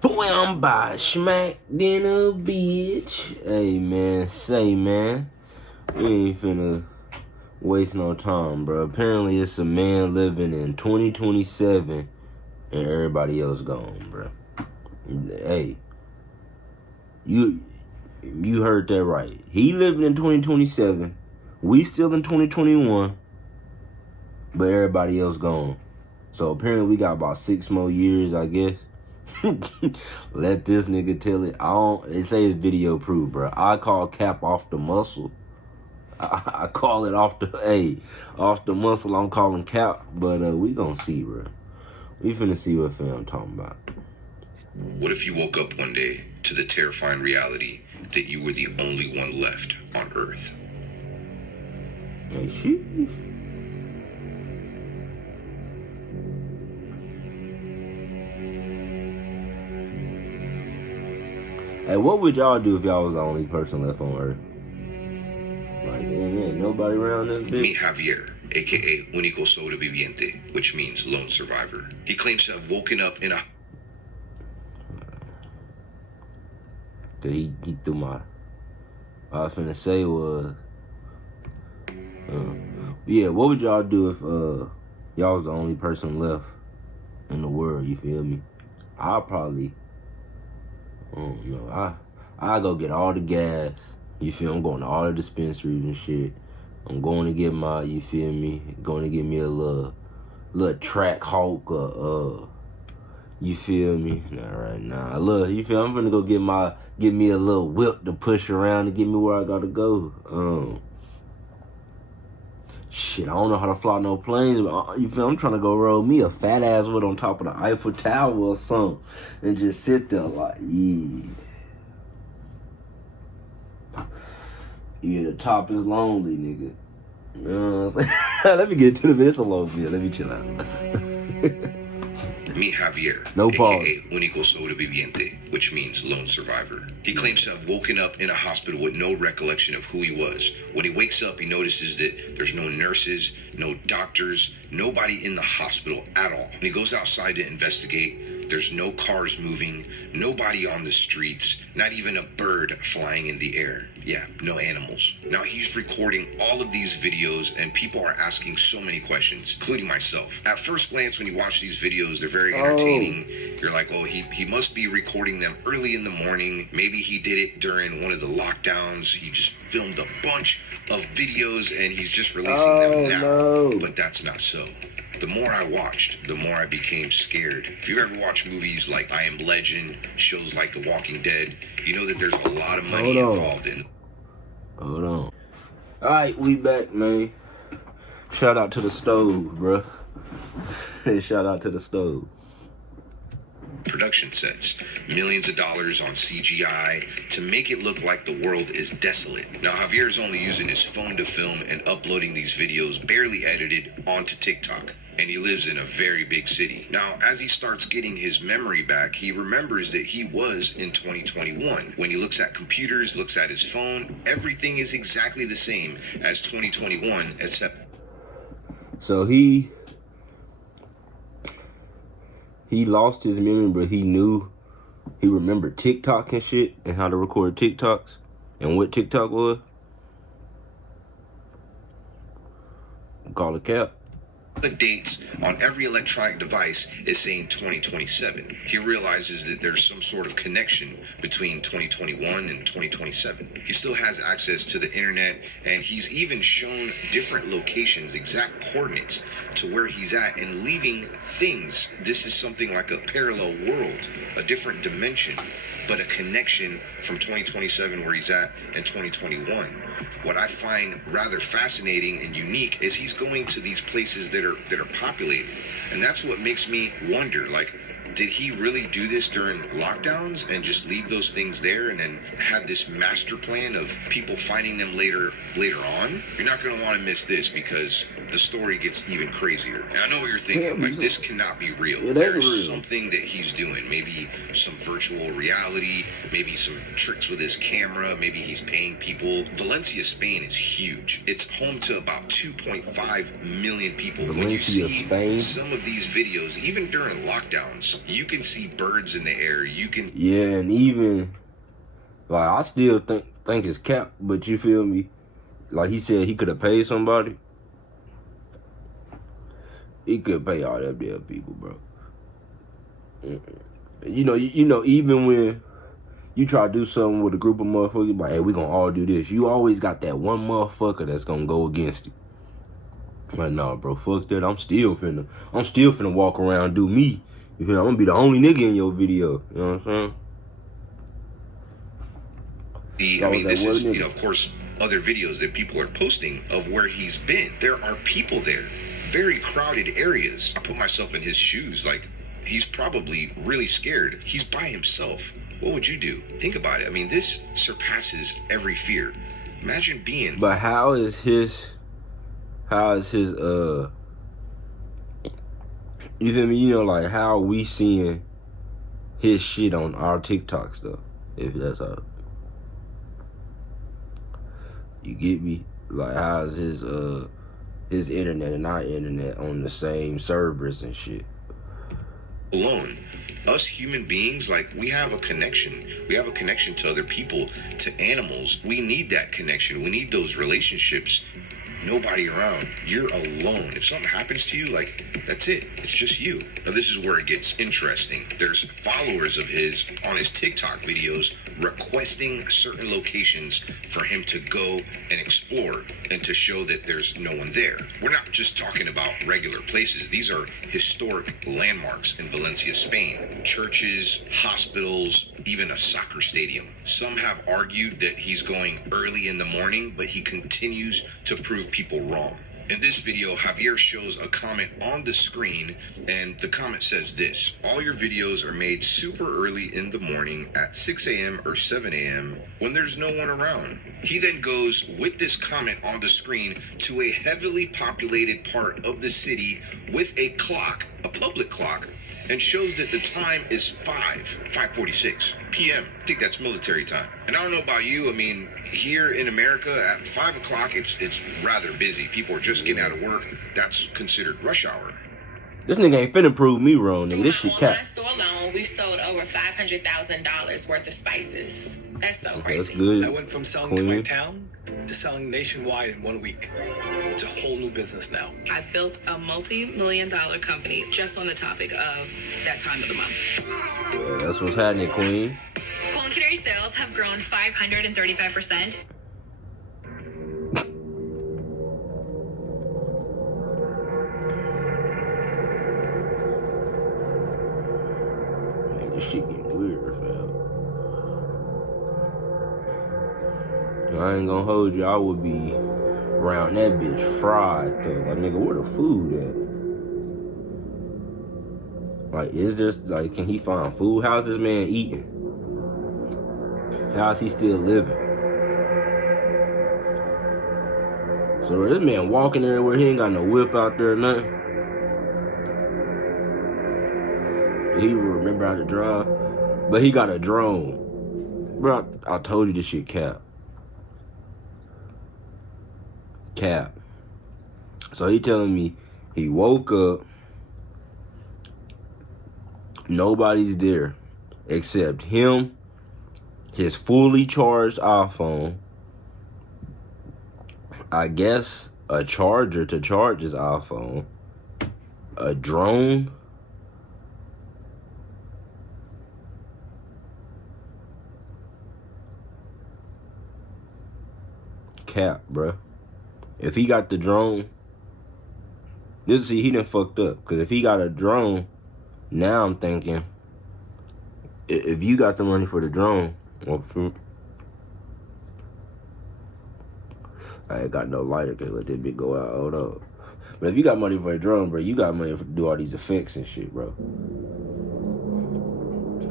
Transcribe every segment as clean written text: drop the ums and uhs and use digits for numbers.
Boy, I'm by smacked in a bitch. Hey, man, say, man. We ain't finna waste no time, bro. Apparently, it's a man living in 2027 and everybody else gone, bro. Hey, you heard that right. He living in 2027. We still in 2021, but everybody else gone. So apparently, we got about 6 more years, I guess. Let this nigga tell it. They say it's video proof, bro. I call cap off the muscle. I call it off the muscle. I'm calling cap, but we gonna see, bro. We finna see what fam talking about. What if you woke up one day to the terrifying reality that you were the only one left on Earth? Hey, sheesh. Hey, what would y'all do if y'all was the only person left on Earth? Like, man, nobody around this bitch? Meet Javier, aka Único Sobreviviente, which means lone survivor. He claims to have woken up in a... He threw my... I was finna say was... yeah, what would y'all do if y'all was the only person left in the world, you feel me? I'll probably... I don't know. I go get all the gas. You feel? I'm going to all the dispensaries and shit. I'm going to get my, you feel me? Going to get me a little track Hulk you feel me? Not right now. Look, you feel? I'm gonna go get me a little whip to push around to get me where I gotta go. Shit, I don't know how to fly no planes, but you feel? I'm trying to go roll me a fat ass wood on top of the Eiffel Tower or something and just sit there like, yeah. Yeah, the top is lonely, nigga. You know what I'm saying? Let me get to the bit. It's a low bit. Let me chill out. Meet Javier, no pause. aka Único Sobreviviente, which means lone survivor. He claims to have woken up in a hospital with no recollection of who he was. When he wakes up, he notices that there's no nurses, no doctors, nobody in the hospital at all. When he goes outside to investigate, there's no cars moving, nobody on the streets, not even a bird flying in the air. Yeah, no animals. Now he's recording all of these videos and people are asking so many questions, including myself. At first glance, when you watch these videos, they're very entertaining. You're like, oh, he must be recording them early in the morning. Maybe he did it during one of the lockdowns. He just filmed a bunch of videos and he's just releasing them now. No. But that's not so. The more I watched, the more I became scared. If you ever watch movies like I Am Legend, shows like The Walking Dead, you know that there's a lot of money involved in. Hold on. Alright, we back, man. Shout out to the stove, bro. Shout out to the stove. Production sets, millions of dollars on CGI to make it look like the world is desolate. Now Javier's only using his phone to film and uploading these videos barely edited onto TikTok. And he lives in a very big city. Now, as he starts getting his memory back, he remembers that he was in 2021. When he looks at computers, looks at his phone, everything is exactly the same as 2021, except... So he lost his memory, but he remembered TikTok and shit and how to record TikToks and what TikTok was. Call it cap. The dates on every electronic device is saying 2027. He realizes that there's some sort of connection between 2021 and 2027. He still has access to the internet, and he's even shown different locations, exact coordinates to where he's at, and leaving things. This is something like a parallel world, a different dimension, but a connection from 2027 where he's at and 2021. What I find rather fascinating and unique is he's going to these places that are populated. And that's what makes me wonder, like, did he really do this during lockdowns and just leave those things there and then have this master plan of people finding them later later on, you're not going to want to miss this because the story gets even crazier. And I know what you're thinking, like, this cannot be real. It ain't There's real. something that he's doing. Maybe some virtual reality, maybe some tricks with his camera, maybe he's paying people. Valencia, Spain is huge. It's home to about 2.5 million people. When you Valencia, see Spain? some of these videos, even during lockdowns, you can see birds in the air. You can... Yeah, and even, like, I still think it's cap, but you feel me? Like he said, he could have paid somebody. He could pay all them damn people, bro. You know, even when you try to do something with a group of motherfuckers, like, hey, we gonna all do this. You always got that one motherfucker that's gonna go against you. Like, nah, bro, fuck that. I'm still finna walk around and do me. You feel me? I'm gonna be the only nigga in your video. You know what I'm saying? I mean, this is, you know, of course, other videos that people are posting of where he's been. There are people there. Very crowded areas. I put myself in his shoes. Like, he's probably really scared. He's by himself. What would you do? Think about it. I mean, this surpasses every fear. Imagine being... But how is his you feel me? You know, like, how we seeing his shit on our TikTok stuff? If that's how... You get me? Like, how's his internet and our internet on the same servers and shit? Alone. Us human beings, like, we have a connection. We have a connection to other people, to animals. We need that connection. We need those relationships. Nobody around. You're alone. If something happens to you, like, that's it. It's just you. Now, this is where it gets interesting. There's followers of his on his TikTok videos requesting certain locations for him to go and explore and to show that there's no one there. We're not just talking about regular places. These are historic landmarks in Valencia, Spain. Churches, hospitals, even a soccer stadium. Some have argued that he's going early in the morning, but he continues to prove people wrong. In this video, Javier shows a comment on the screen, and the comment says this: all your videos are made super early in the morning at 6 a.m. or 7 a.m. when there's no one around. He then goes with this comment on the screen to a heavily populated part of the city with a clock, a public clock, and shows that the time is 5:46 p.m. I think that's military time. And I don't know about you, I mean, here in America at 5 o'clock, it's rather busy. People are just getting out of work. That's considered rush hour. This nigga ain't finna prove me wrong, nigga. This shit cap. In my store alone, we've sold over $500,000 worth of spices. That's so crazy. That's good. I went from selling to my town to selling nationwide in 1 week. It's a whole new business now. I built a multi-million-dollar company just on the topic of that time of the month. Yeah, that's what's happening, Queen. Culinary sales have grown 535%. Man, this shit get weird, fam. I ain't gonna hold you. I would be around that bitch fried, though. Like, nigga, where the food at? Like, is there, like, can he find food? How's this man eating? How's he still living? So this man walking everywhere, he ain't got no whip out there or nothing. He will remember how to drive. But he got a drone. Bro, I told you this shit cap. Cap. So he telling me he woke up, nobody's there except him, his fully charged iPhone, I guess a charger to charge his iPhone, a drone, cap, bruh. If he got the drone, see, he done fucked up. Because if he got a drone, now I'm thinking, if you got the money for the drone, well, I ain't got no lighter, can't let that bitch go out. Hold up. But if you got money for a drone, bro, you got money to do all these effects and shit, bro.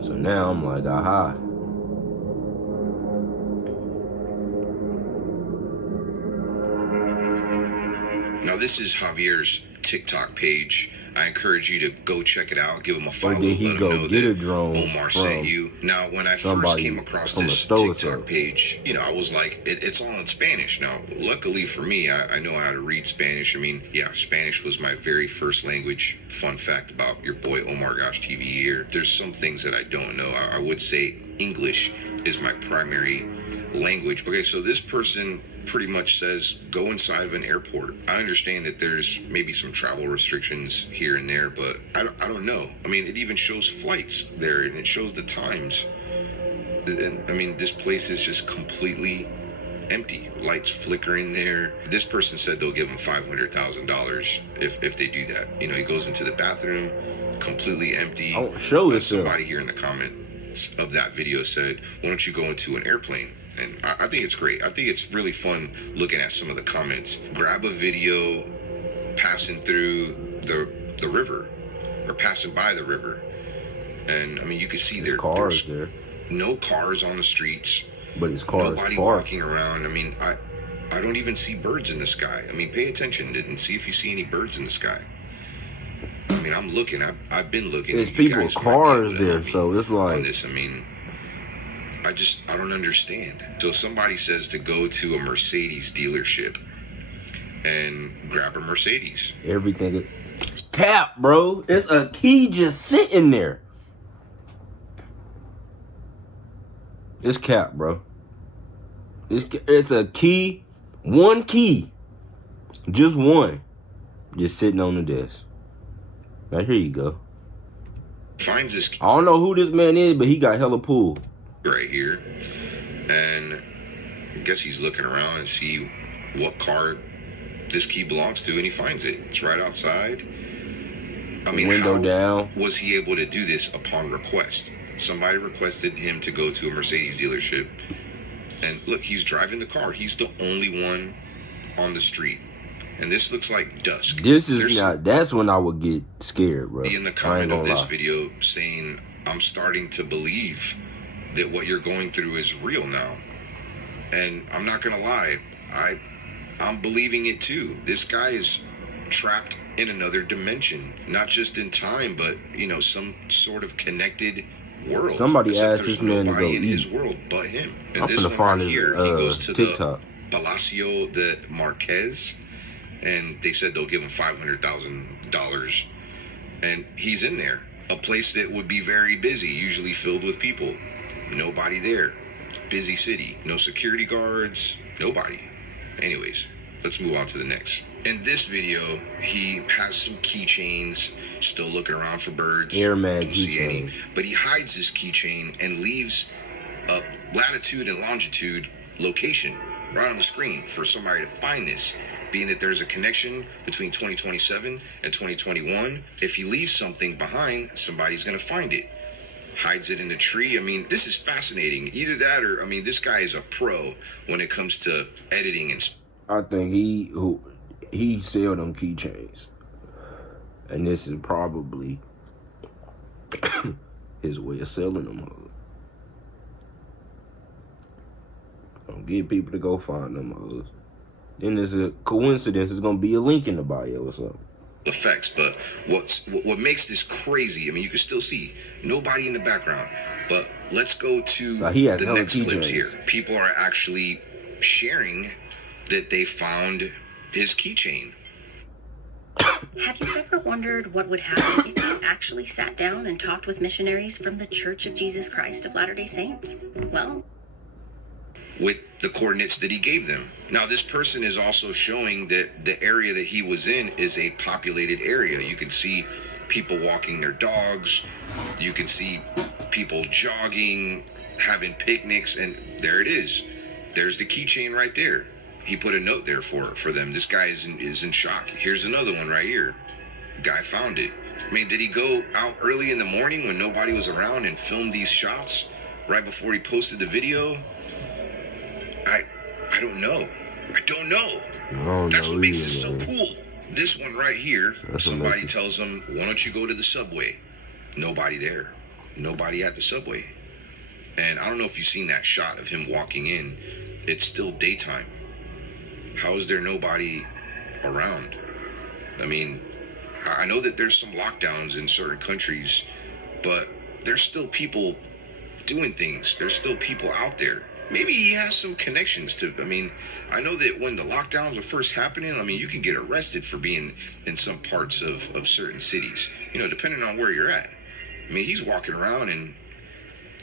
So now I'm like, aha. Now, this is Javier's TikTok page. I encourage you to go check it out. Give him a follow. Or did he let him go know get that a drone Omar from sent you. Now, when I first somebody came across from a this store TikTok somewhere? page, you know, I was like, it's all in Spanish. Now, luckily for me, I know how to read Spanish. I mean, yeah, Spanish was my very first language. Fun fact about your boy Omar Gosh TV here. There's some things that I don't know. I would say English is my primary language. Okay, so this person pretty much says go inside of an airport. I understand that there's maybe some travel restrictions here and there, but I don't know. I mean, it even shows flights there, and it shows the times. And I mean, this place is just completely empty. Lights flickering there. This person said they'll give him $500,000 if they do that. You know, he goes into the bathroom, completely empty. Oh, show But it. somebody here in the comments of that video said, why don't you go into an airplane? And I think it's great. I think it's really fun looking at some of the comments. Grab a video passing through the river or passing by the river. And I mean, you can see There's cars there's there, no cars on the streets. but it's cars Nobody parked. walking around. I mean, I don't even see birds in the sky. I mean, pay attention and see if you see any birds in the sky. I mean, I'm looking. I've been looking. There's You people guys with might be cars able to there, help me so it's on like this. I mean, I don't understand. So somebody says to go to a Mercedes dealership and grab a Mercedes. everything is cap, bro. It's a key just sitting there. It's cap, bro. It's a key, one key, just one, just sitting on the desk. Now here you go. Finds this key I don't know who this man is, but he got hella pull. right here, and I guess he's looking around and see what car this key belongs to, and he finds it. It's right outside. I mean, Window how down. was he able to do this upon request? Somebody requested him to go to a Mercedes dealership, and look, he's driving the car. He's the only one on the street, and this looks like dusk. This is There's not. That's when I would get scared, bro. somebody in the I ain't comment of gonna this lie. video saying, I'm starting to believe that what you're going through is real now. And I'm not gonna lie, I'm believing it too. This guy is trapped in another dimension, not just in time, but you know, some sort of connected world. Somebody Except asked there's this man to nobody go in eat. his world but him. And I'm this finna one find right his here, he goes to TikTok. the Palacio de Marquez, and they said they'll give him $500,000, and he's in there, a place that would be very busy, usually filled with people. Nobody there. Busy city. No security guards. Nobody. Anyways, let's move on to the next. In this video, he has some keychains, still looking around for birds. Air Mag Don't see any. keychain. But he hides this keychain and leaves a latitude and longitude location right on the screen for somebody to find this. Being that there's a connection between 2027 and 2021, if he leaves something behind, somebody's going to find it. Hides it in a tree. I mean, this is fascinating. Either that or, I mean, this guy is a pro when it comes to editing and I think he sell them keychains, and this is probably his way of selling them. Don't get people to go find them hoes. Then there's a coincidence. It's gonna be a link in the bio or something. effects. But what makes this crazy, I mean, you can still see nobody in the background, but let's go to He has the hella next clips keychains. here. People are actually sharing that they found his keychain. Have you ever wondered what would happen if you actually sat down and talked with missionaries from the Church of Jesus Christ of Latter-day Saints? Well, With the coordinates that he gave them. Now, this person is also showing that the area that he was in is a populated area. You can see people walking their dogs. You can see people jogging, having picnics, and there it is. There's the keychain right there. He put a note there for them. This guy is in shock. Here's another one right here. Guy found it. I mean, did he go out early in the morning when nobody was around and film these shots right before he posted the video? I don't know. I don't know. I don't That's know what makes either, this so man. cool. This one right here, That's what somebody makes it- tells him, why don't you go to the subway? Nobody there. Nobody at the subway. And I don't know if you've seen that shot of him walking in. It's still daytime. How is there nobody around? I mean, I know that there's some lockdowns in certain countries, but there's still people doing things. There's still people out there. Maybe he has some connections to, I mean, I know that when the lockdowns were first happening, I mean, you can get arrested for being in some parts of certain cities, you know, depending on where you're at. I mean, he's walking around and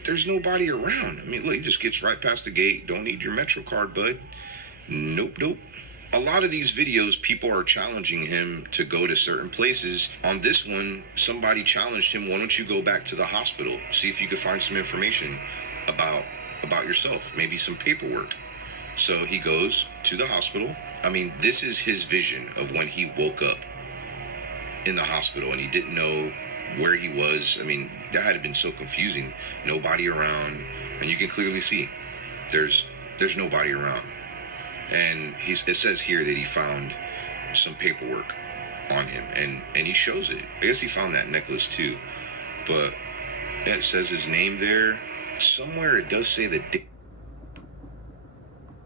there's nobody around. I mean, look, he just gets right past the gate. Don't need your Metro card, bud. Nope. A lot of these videos, people are challenging him to go to certain places. On this one, somebody challenged him, why don't you go back to the hospital? See if you could find some information about yourself, maybe some paperwork. So he goes to the hospital. I mean, this is his vision of when he woke up in the hospital and he didn't know where he was. I mean, that had been so confusing. Nobody around, and you can clearly see there's nobody around. And it says here that he found some paperwork on him, and he shows it. I guess he found that necklace too, but it says his name there. Somewhere it does say the date.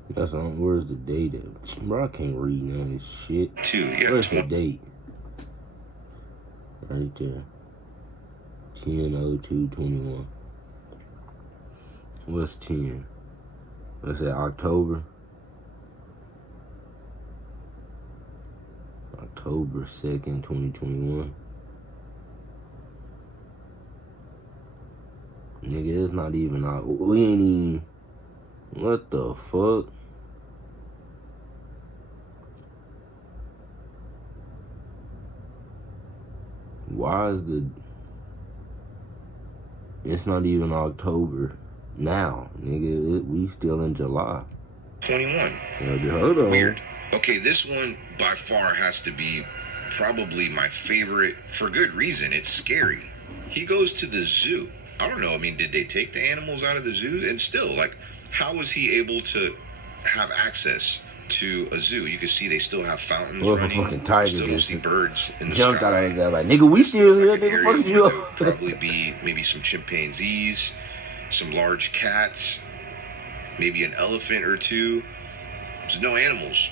That's on. Where's the date at? Bro, I can't read none of this shit. Too, yeah. Where's the date? Right there. 10/02/21. What's 10? What's that? October 2nd, 2021. Nigga, it's not even out. We ain't even. What the fuck? Why is the. It's not even October now, nigga. We still in July. 21. Hold on. Weird. Okay, this one by far has to be probably my favorite for good reason. It's scary. He goes to the zoo. I don't know. I mean, did they take the animals out of the zoo? And still, like, how was he able to have access to a zoo? You can see they still have fountains running. Fucking tiger still don't see birds in the jumped sky. out of that like, nigga, we still here, nigga. Fuck you There would up. probably be maybe some chimpanzees, some large cats, maybe an elephant or two. There's no animals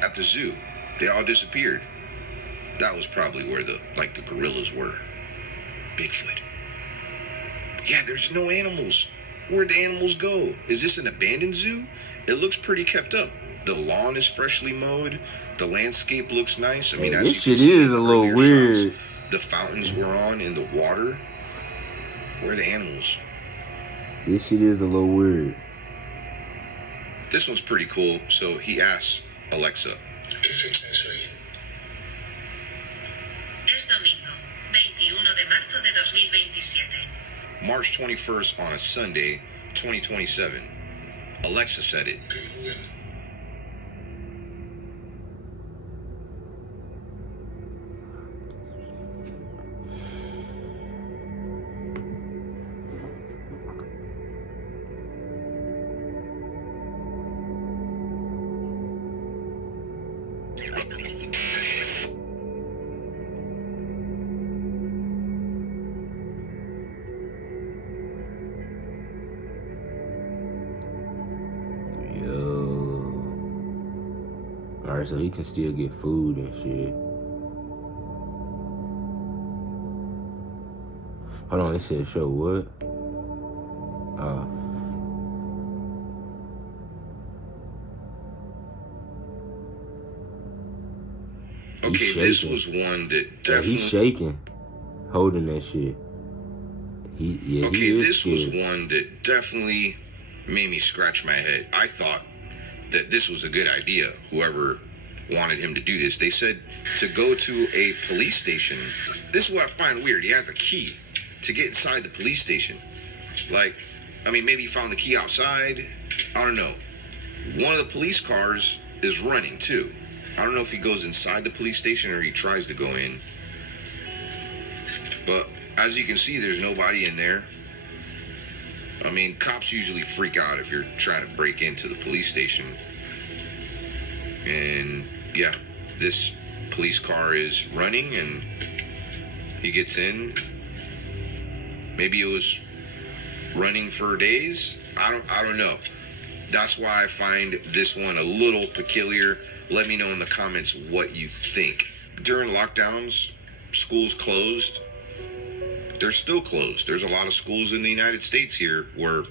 at the zoo. They all disappeared. That was probably where the gorillas were. Bigfoot. Yeah, there's no animals. Where'd the animals go? Is this an abandoned zoo? It looks pretty kept up. The lawn is freshly mowed. The landscape looks nice. I mean, as this you can shit see is in the a little earlier weird. shots, the fountains were on in the water. Where are the animals? This shit is a little weird. This one's pretty cool. So he asks Alexa. ¿Qué fecha es hoy? Es domingo, 21 de marzo de 2027. March 21st on a Sunday, 2027. Alexa said it. Okay, Google. Alright, so he can still get food and shit. Hold on, it said show what? Okay, this was one that definitely... He's shaking, holding that shit. Okay, this was one that definitely made me scratch my head. I thought that this was a good idea, whoever wanted him to do this. They said to go to a police station. This is what I find weird. He has a key to get inside the police station. Like, I mean, maybe he found the key outside. I don't know. One of the police cars is running too. I don't know if he goes inside the police station or he tries to go in. But as you can see, there's nobody in there. I mean, cops usually freak out if you're trying to break into the police station. And yeah, this police car is running and he gets in. Maybe it was running for days. I don't know. That's why I find this one a little peculiar. Let me know in the comments what you think. during lockdowns, schools closed. They're still closed. There's a lot of schools in the United States here where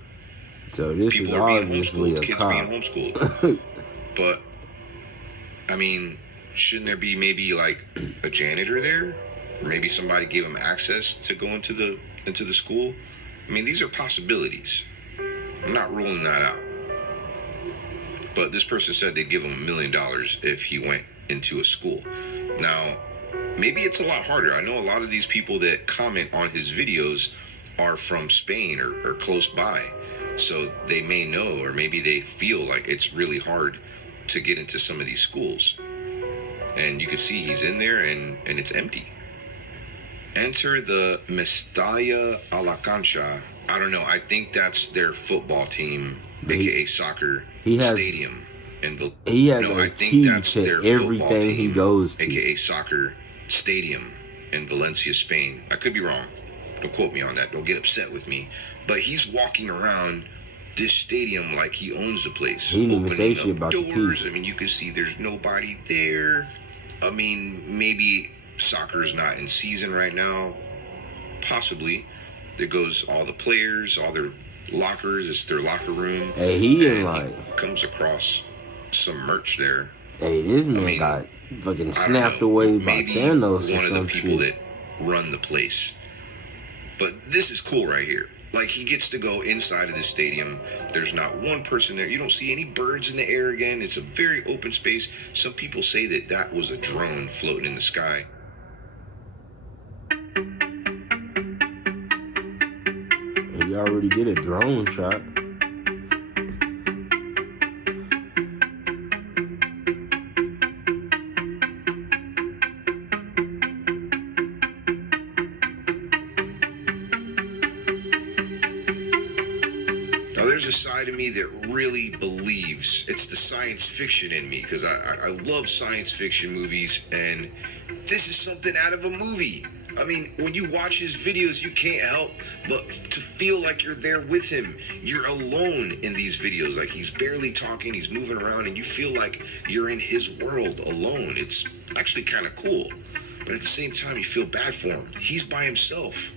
So this people is are being obviously homeschooled, a kids cop. being homeschooled. But, I mean, shouldn't there be maybe like a janitor there? Or maybe somebody gave them access to go into the school? I mean, these are possibilities. I'm not ruling that out. But this person said they'd give him $1 million if he went into a school. Now, maybe it's a lot harder. I know a lot of these people that comment on his videos are from Spain or close by. So they may know, or maybe they feel like it's really hard to get into some of these schools. And you can see he's in there and it's empty. Enter the Mestalla a la Cancha. I don't know. I think that's their football team, aka soccer stadium. He has no, a I think key that's to their football everything team, he goes to. aka soccer stadium in Valencia, Spain. I could be wrong. Don't quote me on that. Don't get upset with me. But he's walking around this stadium like he owns the place. He didn't even say shit about the doors. key. I mean, you can see there's nobody there. I mean, maybe soccer's not in season right now. Possibly. There goes all the players, all their lockers. It's their locker room. Hey, he and in like... he comes across some merch there. Hey, this man mean, got fucking I don't snapped know. away by Maybe Thanos one or of the some people shit. that run the place. But this is cool right here. Like, he gets to go inside of the stadium. There's not one person there. You don't see any birds in the air again. It's a very open space. Some people say that was a drone floating in the sky. He already did a drone shot. Now, there's a side of me that really believes. It's the science fiction in me, because I love science fiction movies, and this is something out of a movie. I mean, when you watch his videos, you can't help but to feel like you're there with him. You're alone in these videos. Like, he's barely talking, he's moving around, and you feel like you're in his world alone. It's actually kind of cool. But at the same time, you feel bad for him. He's by himself.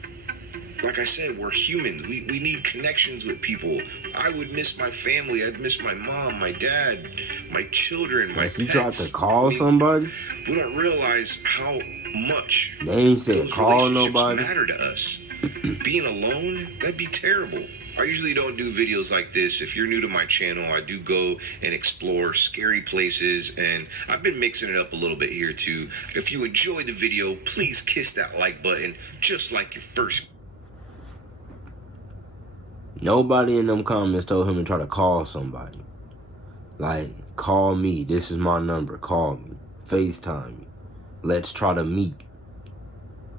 Like I said, we're humans. We need connections with people. I would miss my family. I'd miss my mom, my dad, my children, my If he pets. tried to call somebody, We don't realize how much they ain't said those call relationships nobody. matter to us. Being alone, that'd be terrible. I usually don't do videos like this. If you're new to my channel, I do go and explore scary places, and I've been mixing it up a little bit here too. If you enjoyed the video, please kiss that like button, just like your first. Nobody in them comments told him to try to call somebody. Like, call me. This is my number. Call me. FaceTime me. Let's try to meet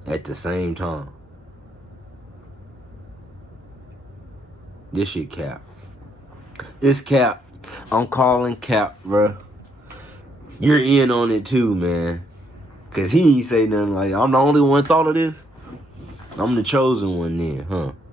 at the same time. This shit cap. This cap. I'm calling cap, bruh. You're in on it too, man. Cause he ain't say nothing like, I'm the only one thought of this. I'm the chosen one then, huh?